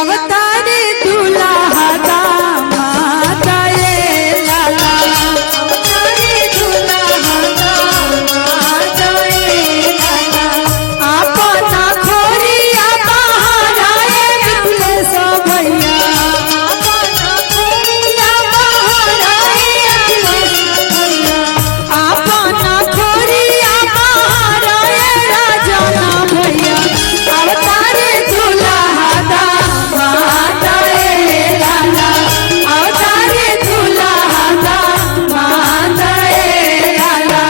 अवतारे दूल्हा दामाद ए लाला, अवतारे दूल्हा दामाद ए लाला। अपना खोरिया बाहर आए मिथिलेश भैया, अपना खोरिया बाहर आए मिथिलेश भैया, अपना खोरिया बाहर आए राजना भैया। अवतारे दूल्हा दामाद ए लाला, अवतारे दूल्हा दामाद ए लाला।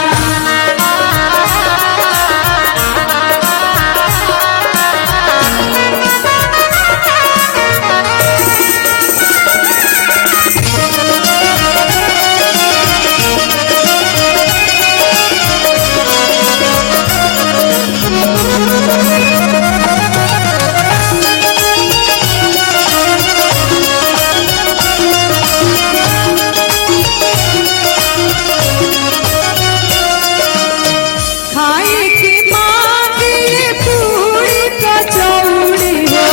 खाए की मांगे पूरी कचौड़ी हो,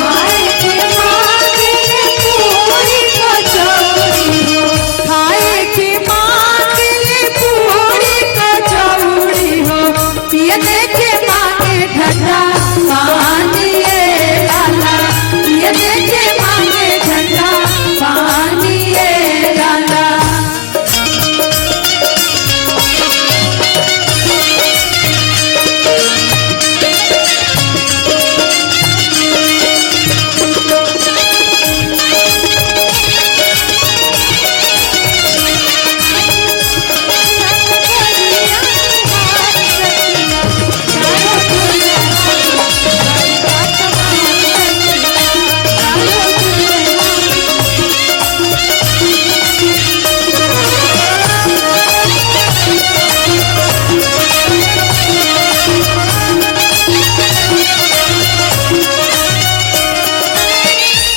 खाए की मांगे पूरी कचौड़ी हो, खाए की मांगे पूरी कचौड़ी हो। पियने के मांगे ठंडा पानी ए लाला, पियने के मांगे ठंडा पानी ए लाला।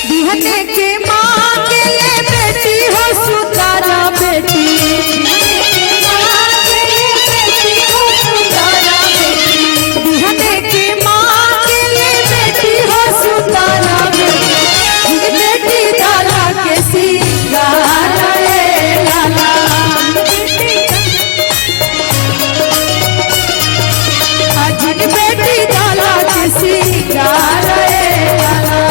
बिहने के मांगे ले बेटी हो सुतारा बेटी, बिहने के मांगे ले बेटी हो सुतारा बेटी। बेटी दाला के सिंगार ए लाला, अजन बेटी दाला के सिंगार ए लाला।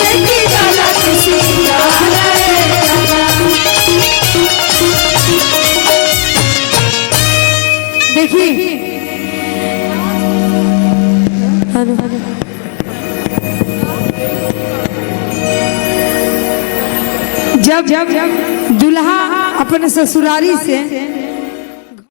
बेटी दाला के सिंगार ए लाला। देखिए जब दूल्हा अपने ससुरारी से